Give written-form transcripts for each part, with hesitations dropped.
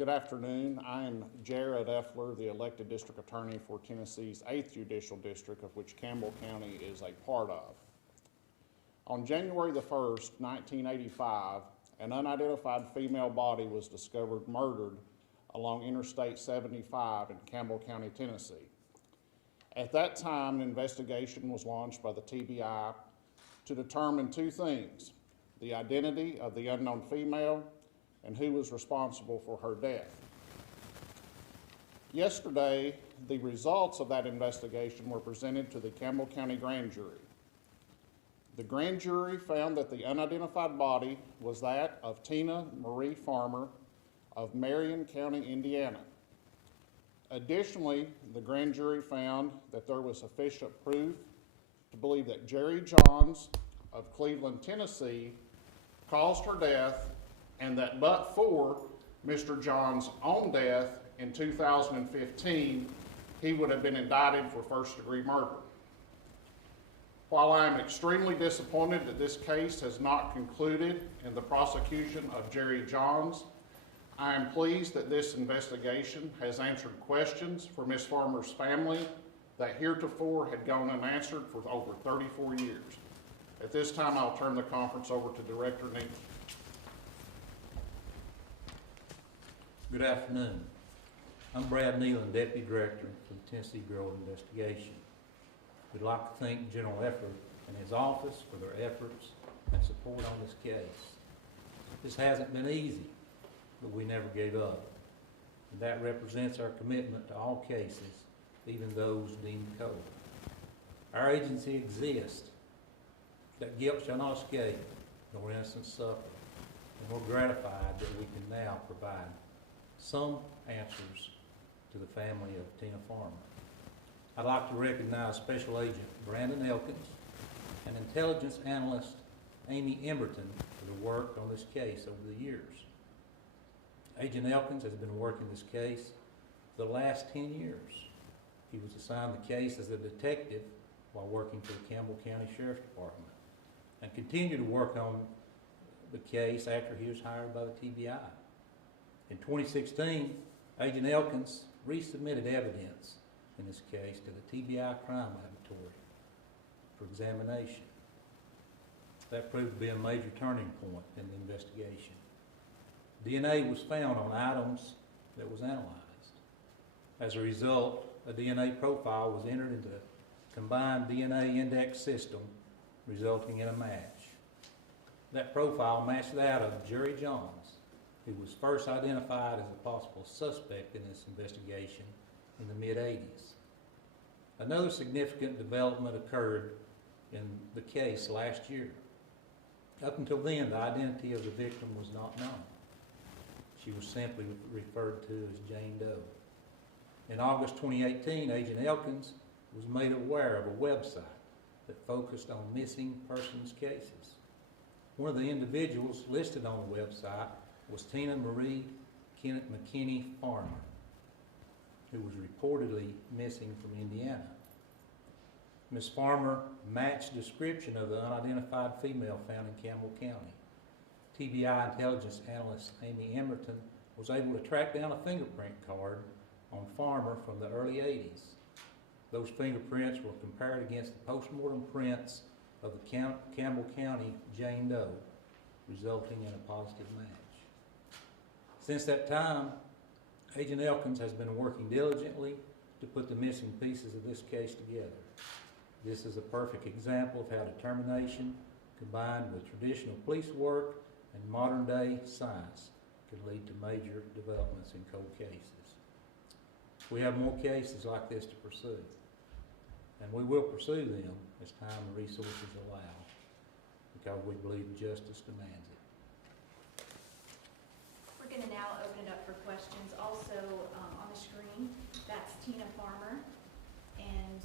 Good afternoon. I am Jared Effler, the elected district attorney for Tennessee's 8th Judicial District, of which Campbell County is a part of. On January the 1st, 1985, an unidentified female body was discovered murdered along Interstate 75 in Campbell County, Tennessee. At that time, an investigation was launched by the TBI to determine two things: the identity of the unknown female and who was responsible for her death. Yesterday, the results of that investigation were presented to the Campbell County Grand Jury. The grand jury found that the unidentified body was that of Tina Marie Farmer of Marion County, Indiana. Additionally, the grand jury found that there was sufficient proof to believe that Jerry Johns of Cleveland, Tennessee caused her death, and that but for Mr. Johns' own death in 2015, he would have been indicted for first-degree murder. While I am extremely disappointed that this case has not concluded in the prosecution of Jerry Johns, I am pleased that this investigation has answered questions for Ms. Farmer's family that heretofore had gone unanswered for over 34 years. At this time, I'll turn the conference over to Director Neal. Good afternoon. I'm Brad Nealon, Deputy Director for the Tennessee Bureau of Investigation. We'd like to thank General Effler and his office for their efforts and support on this case. This hasn't been easy, but we never gave up. And that represents our commitment to all cases, even those deemed cold. Our agency exists that guilt shall not escape, nor innocence suffer. And we're gratified that we can now provide some answers to the family of Tina Farmer. I'd like to recognize Special Agent Brandon Elkins and Intelligence Analyst Amy Emberton for the work on this case over the years. Agent Elkins has been working this case for the last 10 years. He was assigned the case as a detective while working for the Campbell County Sheriff's Department and continued to work on the case after he was hired by the TBI. In 2016, Agent Elkins resubmitted evidence in this case to the TBI Crime Laboratory for examination. That proved to be a major turning point in the investigation. DNA was found on items that was analyzed. As a result, a DNA profile was entered into the combined DNA index system, resulting in a match. That profile matched that of Jerry Johns, who was first identified as a possible suspect in this investigation in the mid-'80s. Another significant development occurred in the case last year. Up until then, the identity of the victim was not known. She was simply referred to as Jane Doe. In August 2018, Agent Elkins was made aware of a website that focused on missing persons cases. One of the individuals listed on the website was Tina Marie McKinney Farmer, who was reportedly missing from Indiana. Ms. Farmer matched description of the unidentified female found in Campbell County. TBI intelligence analyst Amy Emberton was able to track down a fingerprint card on Farmer from the early 80s. Those fingerprints were compared against the postmortem prints of the Campbell County Jane Doe, resulting in a positive match. Since that time, Agent Elkins has been working diligently to put the missing pieces of this case together. This is a perfect example of how determination, combined with traditional police work and modern-day science, can lead to major developments in cold cases. We have more cases like this to pursue, and we will pursue them as time and resources allow, because we believe justice demands it. We're going to now open it up for questions. Also on the screen, that's Tina Farmer, and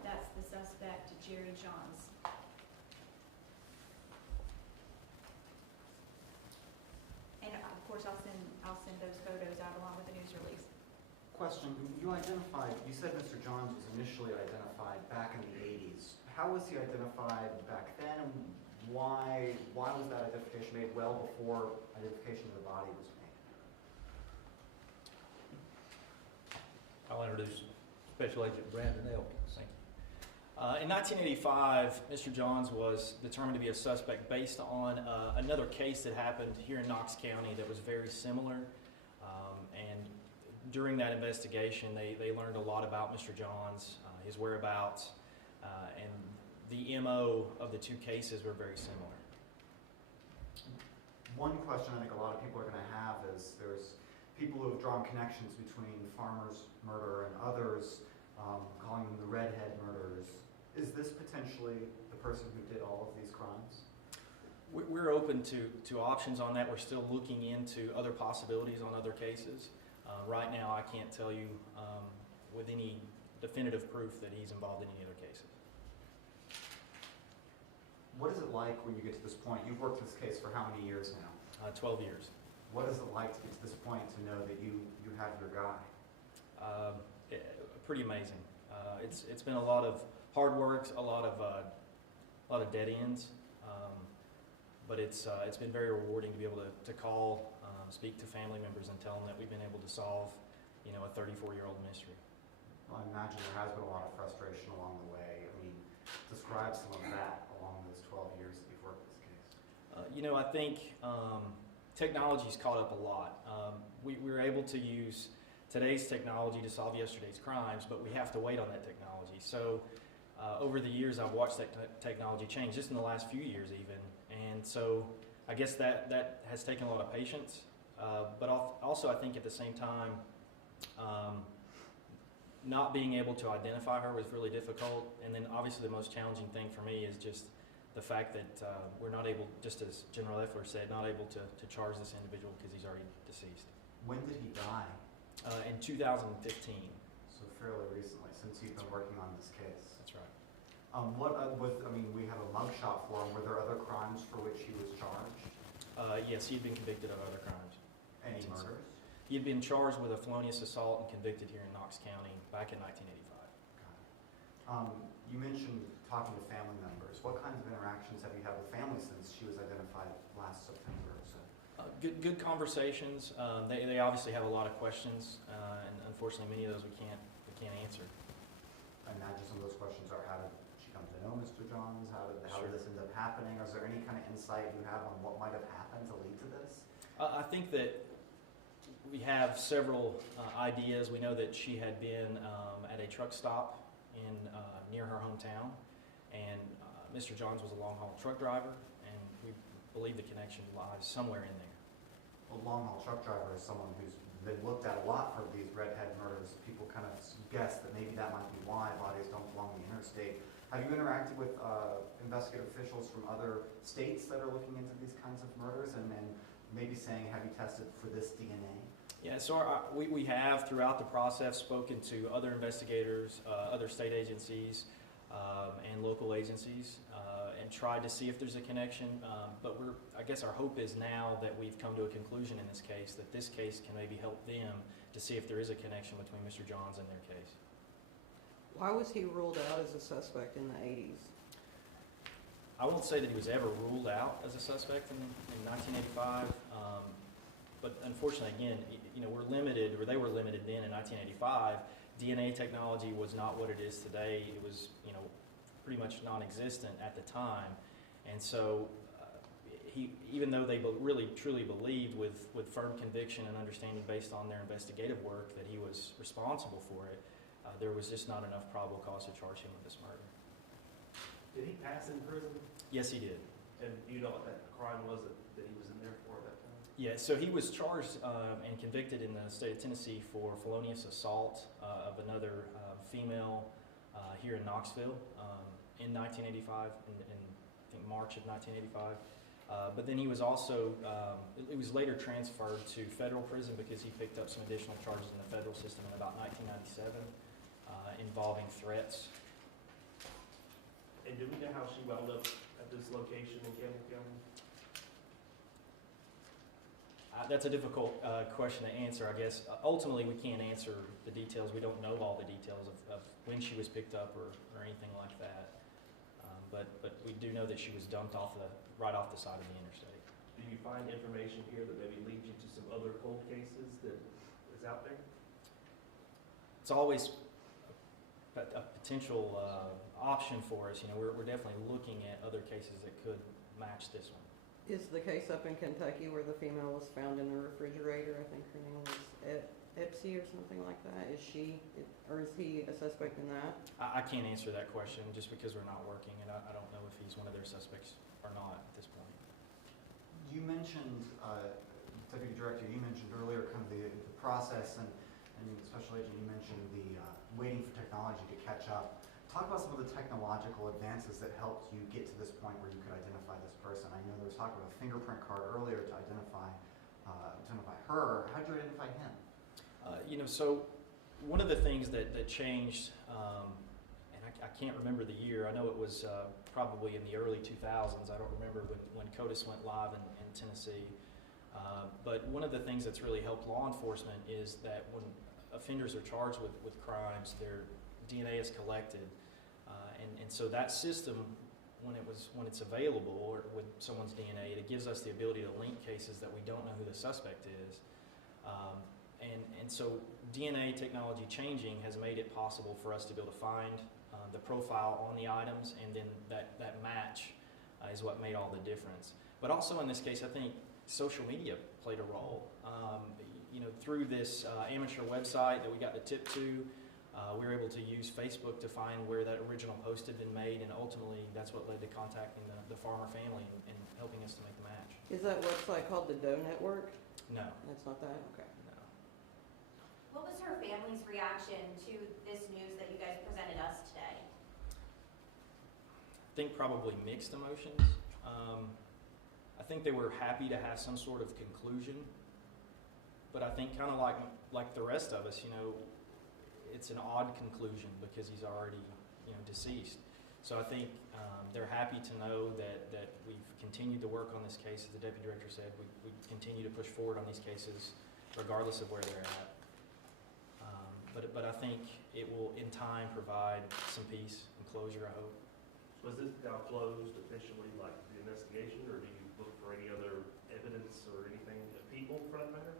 that's the suspect, Jerry Johns. And of course, I'll send those photos out along with the news release. Question: you said Mr. Johns was initially identified back in the 80s. How was he identified back then, and why was that identification made well before identification of the body was made? introduce Special Agent Brandon Elkins. Thank you. In 1985, Mr. Johns was determined to be a suspect based on another case that happened here in Knox County that was very similar. And during that investigation, they learned a lot about Mr. Johns, his whereabouts, and the MO of the two cases were very similar. One question I think a lot of people are going to have is there's people who have drawn connections between Farmer's murder and others, calling them the Redhead Murders. Is this potentially the person who did all of these crimes? We're open to options on that. We're still looking into other possibilities on other cases. Right now, I can't tell you with any definitive proof that he's involved in any other cases. What is it like when you get to this point? You've worked this case for how many years now? 12 years. What is it like to get to this point to know that you have your guy? Pretty amazing. It's been a lot of hard work, a lot of dead ends, but it's been very rewarding to be able to call, speak to family members, and tell them that we've been able to solve, a 34-year-old mystery. Well, I imagine there has been a lot of frustration along the way. I mean, describe some of that along those 12 years that you've worked this case. I think technology's caught up a lot. We were able to use today's technology to solve yesterday's crimes, but we have to wait on that technology. So over the years, I've watched that technology change, just in the last few years even. And so I guess that has taken a lot of patience. But also I think at the same time, not being able to identify her was really difficult. And then obviously the most challenging thing for me is just the fact that we're not able, just as General Effler said, not able to charge this individual because he's already deceased. When did he die? In 2015. So fairly recently, since you've been working on this case. That's right. We have a mugshot for him. Were there other crimes for which he was charged? Yes, he'd been convicted of other crimes. Any murders? He had been charged with a felonious assault and convicted here in Knox County back in 1985. Got it. You mentioned talking to family members. What kinds of interactions have you had with family since she was identified last September or so? Good conversations. They obviously have a lot of questions, and unfortunately, many of those we can't answer. I imagine some of those questions are: how did she come to know Mr. Johns? How did Sure. this end up happening? Is there any kind of insight you have on what might have happened to lead to this? I think that we have several ideas. We know that she had been at a truck stop in near her hometown, and Mr. Johns was a long-haul truck driver, and we believe the connection lies somewhere in there. A long-haul truck driver is someone who's been looked at a lot for these Redhead murders. People kind of guess that maybe that might be why bodies don't belong on the interstate. Have you interacted with investigative officials from other states that are looking into these kinds of murders and maybe saying, have you tested for this DNA? Yeah, so we have throughout the process spoken to other investigators, other state agencies, and local agencies, and tried to see if there's a connection. But I guess our hope is now that we've come to a conclusion in this case, that this case can maybe help them to see if there is a connection between Mr. Johns and their case. Why was he ruled out as a suspect in the 80s? I won't say that he was ever ruled out as a suspect in 1985, but unfortunately, again, we're limited, or they were limited then in 1985. DNA technology was not what it is today. It was, pretty much non-existent at the time, and so even though they really truly believed with firm conviction and understanding based on their investigative work that he was responsible for it, there was just not enough probable cause to charge him with this murder. Did he pass in prison? Yes, he did. And do you know what that crime was that he was in there for at that time? Yeah, so he was charged and convicted in the state of Tennessee for felonious assault of another female here in Knoxville in 1985, in I think March of 1985. But then he was also, it was later transferred to federal prison because he picked up some additional charges in the federal system in about 1997 involving threats. And do we know how she wound up at this location in Campbell County? That's a difficult question to answer, I guess. Ultimately, we can't answer the details. We don't know all the details of when she was picked up or anything like that. But we do know that she was dumped right off the side of the interstate. Do you find information here that maybe leads you to some other cold cases that is out there? it's always a potential option for us. You know, we're definitely looking at other cases that could match this one. Is the case up in Kentucky where the female was found in the refrigerator? I think her name was Epsy or something like that. Is she, or is he a suspect in that? I can't answer that question just because we're not working, and I don't know if he's one of their suspects or not at this point. You mentioned, Deputy Director, you mentioned earlier kind of the process, and Special Agent, you mentioned the waiting for technology to catch up. Talk about some of the technological advances that helped you get to this point where you could identify this person. I know there was talk about a fingerprint card earlier to identify her. How did you identify him? You know, so one of the things that changed, and I can't remember the year. I know it was probably in the early 2000s. I don't remember when CODIS went live in Tennessee. But one of the things that's really helped law enforcement is that when offenders are charged with crimes, their DNA is collected. And so that system, when it's available, or with someone's DNA, it gives us the ability to link cases that we don't know who the suspect is. And so DNA technology changing has made it possible for us to be able to find the profile on the items, and then that match is what made all the difference. But also in this case, I think social media played a role. You know, through this amateur website that we got the tip to, we were able to use Facebook to find where that original post had been made, and ultimately that's what led to contacting the farmer family and helping us to make the match. Is that website called the Doe Network? No, That's not that? Okay. no. What was her family's reaction to this news that you guys presented us today? I think probably mixed emotions. I think they were happy to have some sort of conclusion, but I think kind of like the rest of us, you know, it's an odd conclusion because he's already, you know, deceased. So I think they're happy to know that we've continued to work on this case. As the Deputy Director said, we continue to push forward on these cases regardless of where they're at. But I think it will, in time, provide some peace and closure, I hope. So is this now closed officially, like the investigation, or do you look for any other evidence or anything, people for that matter?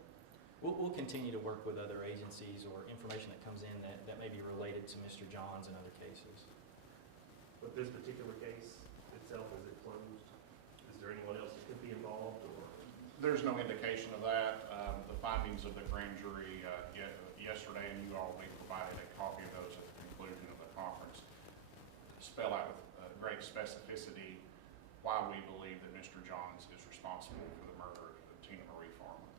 We'll continue to work with other agencies or information that comes in that may be related to Mr. Johns and other cases. But this particular case itself, is it closed? Is there anyone else that could be involved, or? There's no indication of that. The findings of the grand jury yesterday, and you all will be provided a copy of those at the conclusion of the conference, spell out with great specificity why we believe that Mr. Johns is responsible for the murder of Tina Marie Farmer.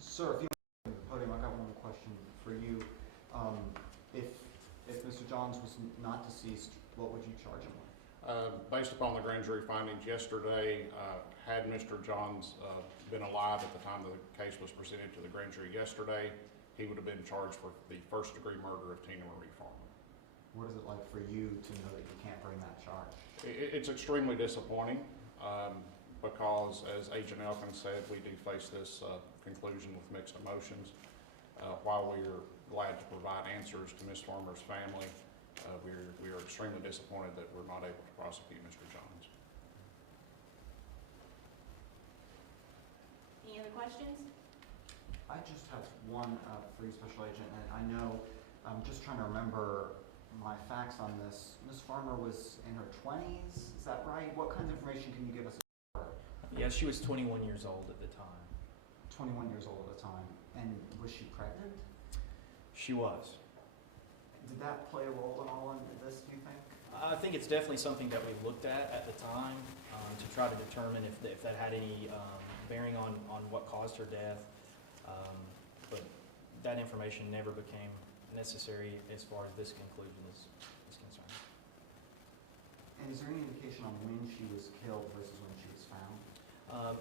Sir, if you want to podium, I got one question for you. If Mr. Johns was not deceased, what would you charge him with? Based upon the grand jury findings yesterday, had Mr. Johns been alive at the time the case was presented to the grand jury yesterday, he would have been charged for the first-degree murder of Tina Marie Farmer. What is it like for you to know that you can't bring that charge? It's extremely disappointing because, as Agent Elkins said, we do face this conclusion with mixed emotions. While we are glad to provide answers to Ms. Farmer's family, we are extremely disappointed that we're not able to prosecute Mr. Johns. Any other questions? I just have one for you, Special Agent, and I know, I'm just trying to remember my facts on this. Ms. Farmer was in her 20s, is that right? What kind of information can you give us about her? Yeah, she was 21 years old at the time. 21 years old at the time, and was she pregnant? She was. Did that play a role at all in this, do you think? I think it's definitely something that we looked at the time to try to determine if that had any bearing on what caused her death. But that information never became necessary as far as this conclusion is concerned. And is there any indication on when she was killed versus when she was found?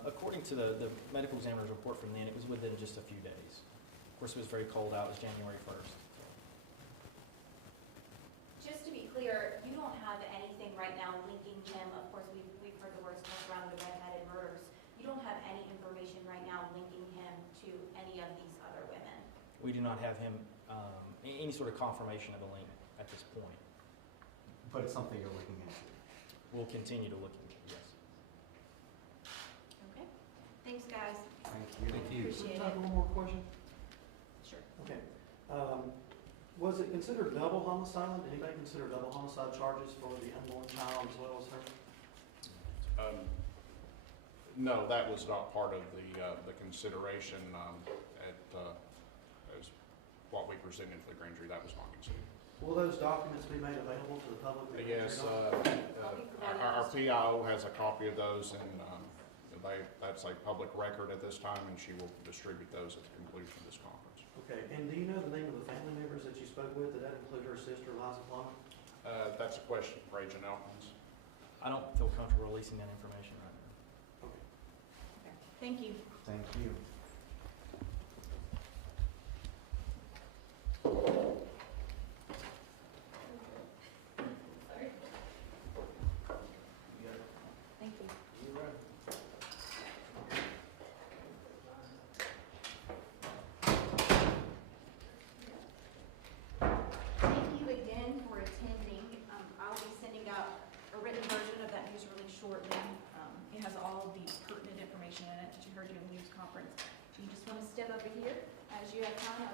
According to the medical examiner's report from then, it was within just a few days. Of course, it was very cold out. It was January 1st. Just to be clear, you don't have anything right now linking him, of course, we've heard the words tossed around, the redheaded murders. You don't have any information right now linking him to any of these other women? We do not have him, any sort of confirmation of a link at this point. But it's something you're looking into? We'll continue to look into it, yes. Okay. Thanks, guys. Thank you. Thank you. Appreciate Time it. for one more question? Sure. Okay. Was it considered double homicide? Did anybody consider double homicide charges for the unborn child as well as her? No, that was not part of the consideration, as what we presented to the grand jury, that was not considered. Will those documents be made available to the public? Yes, our PIO has a copy of those, and that's a public record at this time, and she will distribute those at the conclusion of this conference. Okay, and do you know the name of the family members that you spoke with? Did that include her sister, Liza Plummer? That's a question for Agent Elkins. I don't feel comfortable releasing that information right now. Okay. Thank you. Thank you. Thank you. Thank you again for attending. I'll be sending out a written version of that news release shortly. It has all of the pertinent information in it that you heard during the news conference. You just want to step over here as you have time.